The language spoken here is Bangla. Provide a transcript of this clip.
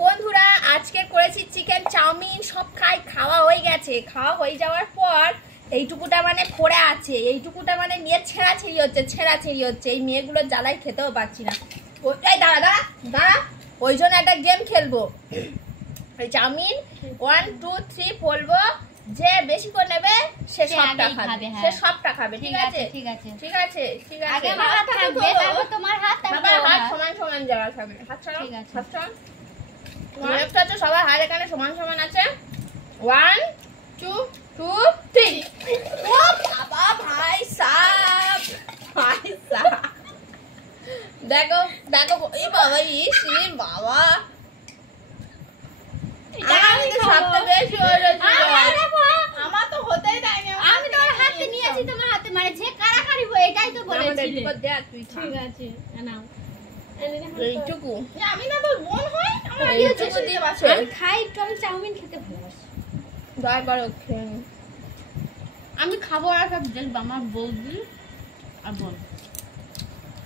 বন্ধুরা আজকে করেছি চিকেন চাউমিন, সব খাওয়া হয়ে গেছে। খাওয়া হয়ে যাওয়ার পর এইটুকুটা মানে পড়ে আছে, এইটুকুটা মানে নিয়ে ছেঁড়াছিড়ি হচ্ছে। এই মেয়েগুলো জ্বালাই খেতেও পারছি না। ওইটাই দাঁড়া, ওই জন্য একটা গেম খেলবো। এই চাউমিন 1 2 3 বলবো, যে বেশি করে নেবে সে সবটা খাবে। সে সবটা খাবে, ঠিক আছে? ঠিক আছে, ঠিক আছে, ঠিক আছে। আগে আমার হাত থাকবে, তারপর তোমার হাত, তারপর হাত সমান সমান জায়গা থাকবে। হাত ছাড়ো, হাত ছাড়ো। নেক্সট হচ্ছে সবার হাত এখানে সমান সমান আছে। 1 2 3। ও বাবা, ভাই সাব, ভাই সাব। দেখো দেখো, এই বাবা, ইস বাবা, আমি তো সবটা বেশি হয়ে যাচ্ছে। আমার তো হতেই দেয়নি। আমি তোমার হাতে নিয়েছি, তোমার হাতে মানে যে কারাকারি হয় এটাই তো বলেছিলি। ঠিক আছে, নাও এইটুকু। আমি না তোর বোন হয়, আমার এইটুকু দিয়ে বাঁচো। আমি খাই তো, আমি চাউমিন খেতে ভালোবাসি। দরবার ওকে আমি খাবো আর সব দেখবো আমার বৌদি আর বোন।